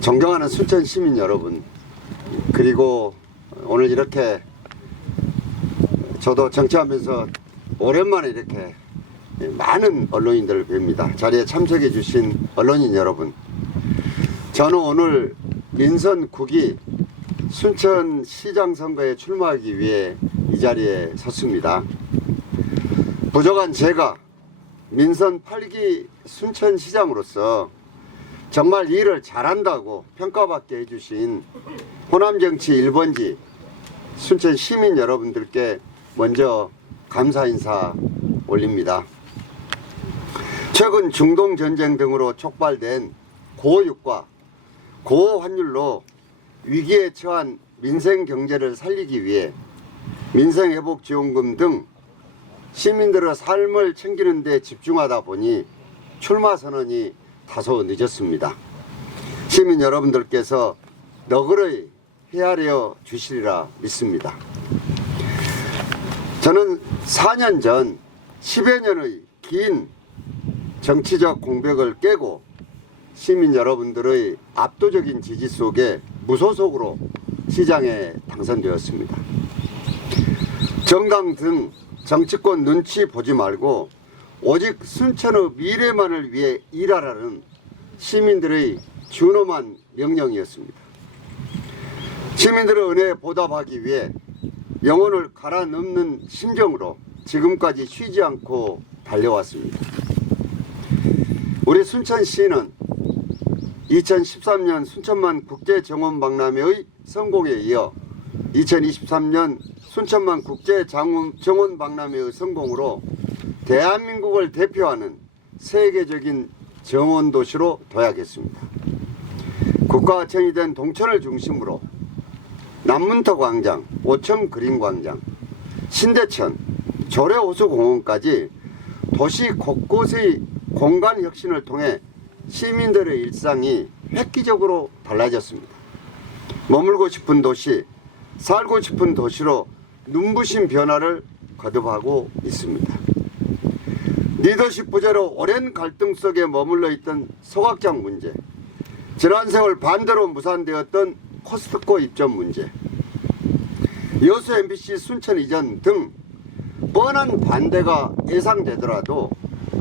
존경하는 순천 시민 여러분, 그리고 오늘 이렇게 저도 정치하면서 오랜만에 이렇게 많은 언론인들을 뵙니다. 자리에 참석해 주신 언론인 여러분, 저는 오늘 민선 9기 순천시장 선거에 출마하기 위해 이 자리에 섰습니다. 부족한 제가 민선 8기 순천시장으로서 정말 일을 잘한다고 평가받게 해주신 호남정치 1번지 순천 시민 여러분들께 먼저 감사 인사 올립니다. 최근 중동전쟁 등으로 촉발된 고유가 고환율로 위기에 처한 민생경제를 살리기 위해 민생회복지원금 등 시민들의 삶을 챙기는 데 집중하다 보니 출마 선언이 다소 늦었습니다. 시민 여러분들께서 너그러이 헤아려 주시리라 믿습니다. 저는 4년 전 10여 년의 긴 정치적 공백을 깨고 시민 여러분들의 압도적인 지지 속에 무소속으로 시장에 당선되었습니다. 정당 등 정치권 눈치 보지 말고 오직 순천의 미래만을 위해 일하라는 시민들의 준엄한 명령이었습니다. 시민들의 은혜에 보답하기 위해 영혼을 갈아넣는 심정으로 지금까지 쉬지 않고 달려왔습니다. 우리 순천시는 2013년 순천만 국제정원박람회의 성공에 이어 2023년 순천만 국제정원박람회의 성공으로 대한민국을 대표하는 세계적인 정원도시로 도약했습니다. 국가하천이 된 동천을 중심으로 남문터 광장, 오천 그린광장, 신대천, 조례호수공원까지 도시 곳곳의 공간 혁신을 통해 시민들의 일상이 획기적으로 달라졌습니다. 머물고 싶은 도시, 살고 싶은 도시로 눈부신 변화를 거듭하고 있습니다. 리더십 부재로 오랜 갈등 속에 머물러 있던 소각장 문제, 지난 세월 반대로 무산되었던 코스트코 입점 문제, 여수 MBC 순천 이전 등 뻔한 반대가 예상되더라도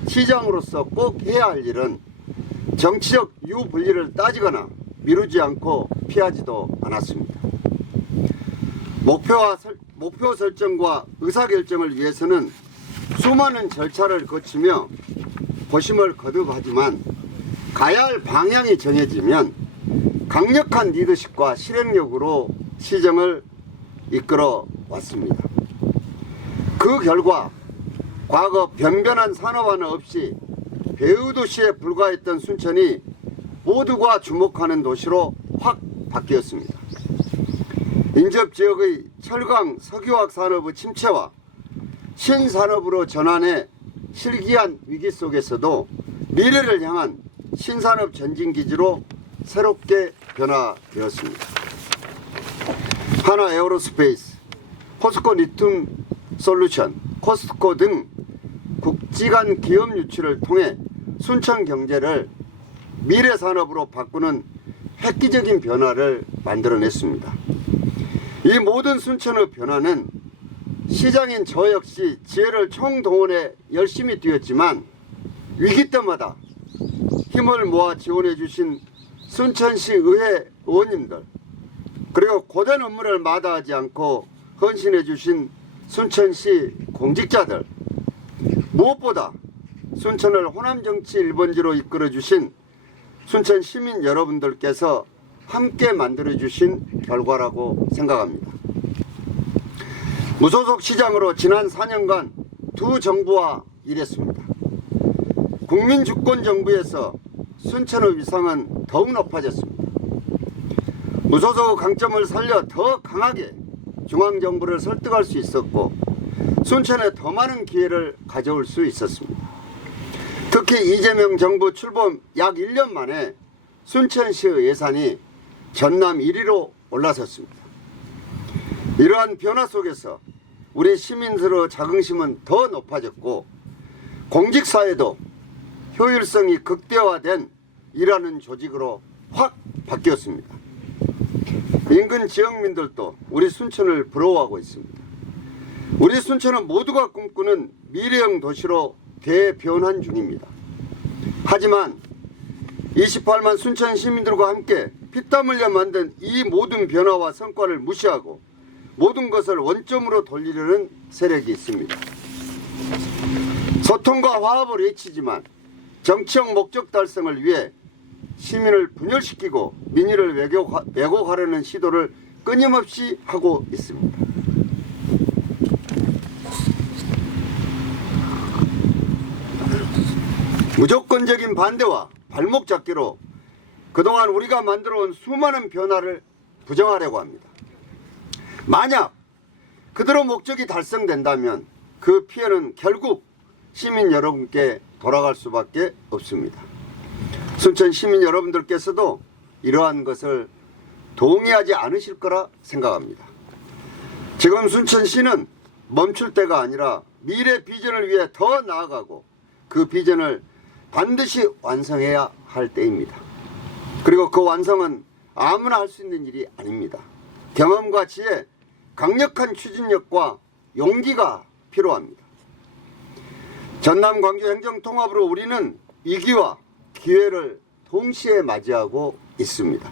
시장으로서 꼭 해야 할 일은 정치적 유불리를 따지거나 미루지 않고 피하지도 않았습니다. 목표 설정과 의사결정을 위해서는 수많은 절차를 거치며 고심을 거듭하지만 가야 할 방향이 정해지면 강력한 리더십과 실행력으로 시정을 이끌어 왔습니다. 그 결과 과거 변변한 산업화는 없이 배후도시에 불과했던 순천이 모두가 주목하는 도시로 확 바뀌었습니다. 인접지역의 철강, 석유화학 산업의 침체와 신산업으로 전환해 실기한 위기 속에서도 미래를 향한 신산업 전진기지로 새롭게 변화되었습니다. 하나 에어로스페이스, 포스코 리튬 솔루션, 코스트코 등 국지간 기업 유치를 통해 순천 경제를 미래 산업으로 바꾸는 획기적인 변화를 만들어냈습니다. 이 모든 순천의 변화는 시장인 저 역시 지혜를 총동원해 열심히 뛰었지만 위기 때마다 힘을 모아 지원해 주신 순천시 의회 의원님들, 그리고 고된 업무를 마다하지 않고 헌신해 주신 순천시 공직자들, 무엇보다 순천을 호남정치 1번지로 이끌어 주신 순천 시민 여러분들께서 함께 만들어 주신 결과라고 생각합니다. 무소속 시장으로 지난 4년간 두 정부와 일했습니다. 국민주권정부에서 순천의 위상은 더욱 높아졌습니다. 무소속 강점을 살려 더 강하게 중앙정부를 설득할 수 있었고 순천에 더 많은 기회를 가져올 수 있었습니다. 특히 이재명 정부 출범 약 1년 만에 순천시의 예산이 전남 1위로 올라섰습니다. 이러한 변화 속에서 우리 시민들의 자긍심은 더 높아졌고 공직사회도 효율성이 극대화된 일하는 조직으로 확 바뀌었습니다. 인근 지역민들도 우리 순천을 부러워하고 있습니다. 우리 순천은 모두가 꿈꾸는 미래형 도시로 대변환 중입니다. 하지만 28만 순천 시민들과 함께 피땀 흘려 만든 이 모든 변화와 성과를 무시하고 모든 것을 원점으로 돌리려는 세력이 있습니다. 소통과 화합을 외치지만 정치적 목적 달성을 위해 시민을 분열시키고 민의를 왜곡하려는 시도를 끊임없이 하고 있습니다. 무조건적인 반대와 발목 잡기로 그동안 우리가 만들어온 수많은 변화를 부정하려고 합니다. 만약 그대로 목적이 달성된다면 그 피해는 결국 시민 여러분께 돌아갈 수밖에 없습니다. 순천 시민 여러분들께서도 이러한 것을 동의하지 않으실 거라 생각합니다. 지금 순천시는 멈출 때가 아니라 미래 비전을 위해 더 나아가고 그 비전을 반드시 완성해야 할 때입니다. 그리고 그 완성은 아무나 할 수 있는 일이 아닙니다. 경험과 지혜, 강력한 추진력과 용기가 필요합니다. 전남 광주 행정통합으로 우리는 위기와 기회를 동시에 맞이하고 있습니다.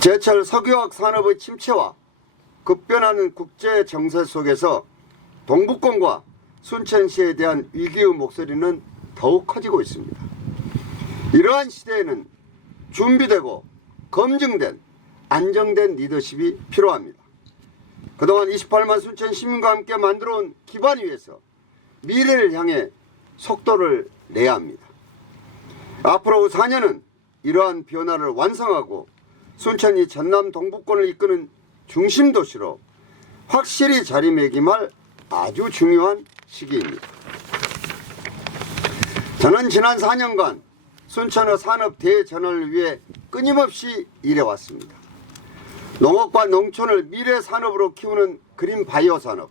제철 석유화학 산업의 침체와 급변하는 국제 정세 속에서 동북권과 순천시에 대한 위기의 목소리는 더욱 커지고 있습니다. 이러한 시대에는 준비되고 검증된 안정된 리더십이 필요합니다. 그동안 28만 순천 시민과 함께 만들어온 기반 위에서 미래를 향해 속도를 내야 합니다. 앞으로 4년은 이러한 변화를 완성하고 순천이 전남 동북권을 이끄는 중심 도시로 확실히 자리매김할 아주 중요한 시기입니다. 저는 지난 4년간 순천의 산업 대전환을 위해 끊임없이 일해왔습니다. 농업과 농촌을 미래 산업으로 키우는 그린 바이오 산업,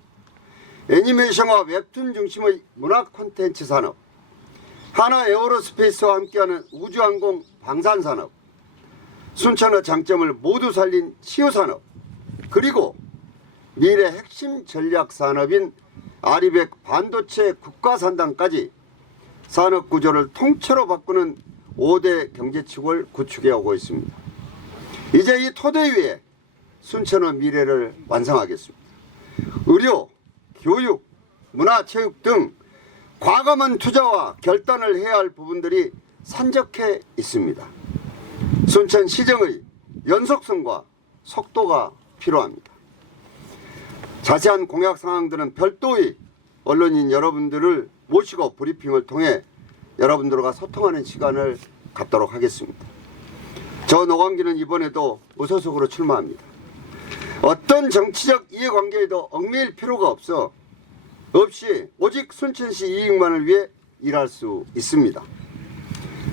애니메이션과 웹툰 중심의 문화 콘텐츠 산업, 하나 에어로스페이스와 함께하는 우주항공 방산산업, 순천의 장점을 모두 살린 치유산업, 그리고 미래 핵심 전략산업인 아리백 반도체 국가산단까지 산업구조를 통째로 바꾸는 5대 경제축을 구축해 오고 있습니다. 이제 이 토대 위에 순천의 미래를 완성하겠습니다. 의료, 교육, 문화체육 등 과감한 투자와 결단을 해야 할 부분들이 산적해 있습니다. 순천시정의 연속성과 속도가 필요합니다. 자세한 공약 사항들은 별도의 언론인 여러분들을 모시고 브리핑을 통해 여러분들과 소통하는 시간을 갖도록 하겠습니다. 저 노광기는 이번에도 무소속으로 출마합니다. 어떤 정치적 이해관계에도 얽매일 필요가 없이 오직 순천시 이익만을 위해 일할 수 있습니다.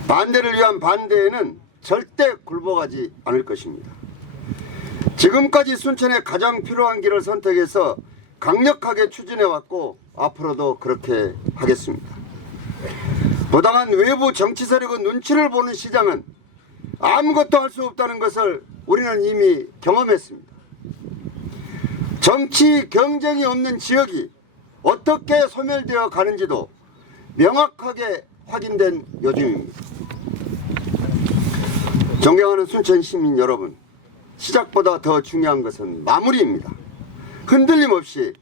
반대를 위한 반대에는 절대 굴복하지 않을 것입니다. 지금까지 순천에 가장 필요한 길을 선택해서 강력하게 추진해왔고 앞으로도 그렇게 하겠습니다. 부당한 외부 정치 세력의 눈치를 보는 시장은 아무것도 할 수 없다는 것을 우리는 이미 경험했습니다. 정치 경쟁이 없는 지역이 어떻게 소멸되어 가는지도 명확하게 확인된 요즘입니다. 존경하는 순천 시민 여러분, 시작보다 더 중요한 것은 마무리입니다. 흔들림 없이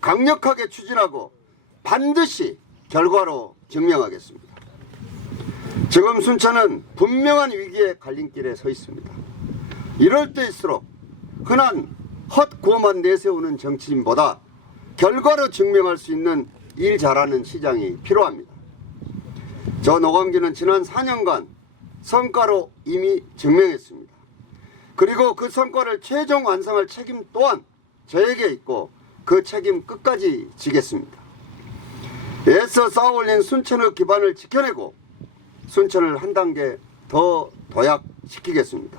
강력하게 추진하고 반드시 결과로 증명하겠습니다. 지금 순천은 분명한 위기의 갈림길에 서 있습니다. 이럴 때일수록 흔한 헛구호만 내세우는 정치인보다 결과로 증명할 수 있는 일 잘하는 시장이 필요합니다. 저 노광기는 지난 4년간 성과로 이미 증명했습니다. 그리고 그 성과를 최종 완성할 책임 또한 저에게 있고 그 책임 끝까지 지겠습니다. 애써 쌓아올린 순천의 기반을 지켜내고 순천을 한 단계 더 도약시키겠습니다.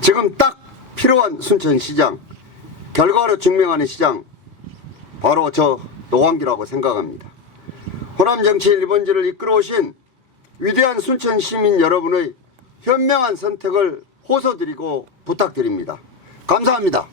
지금 딱 필요한 순천시장, 결과로 증명하는 시장, 바로 저 노광기라고 생각합니다. 호남 정치 1번지를 이끌어오신 위대한 순천 시민 여러분의 현명한 선택을 호소드리고 부탁드립니다. 감사합니다.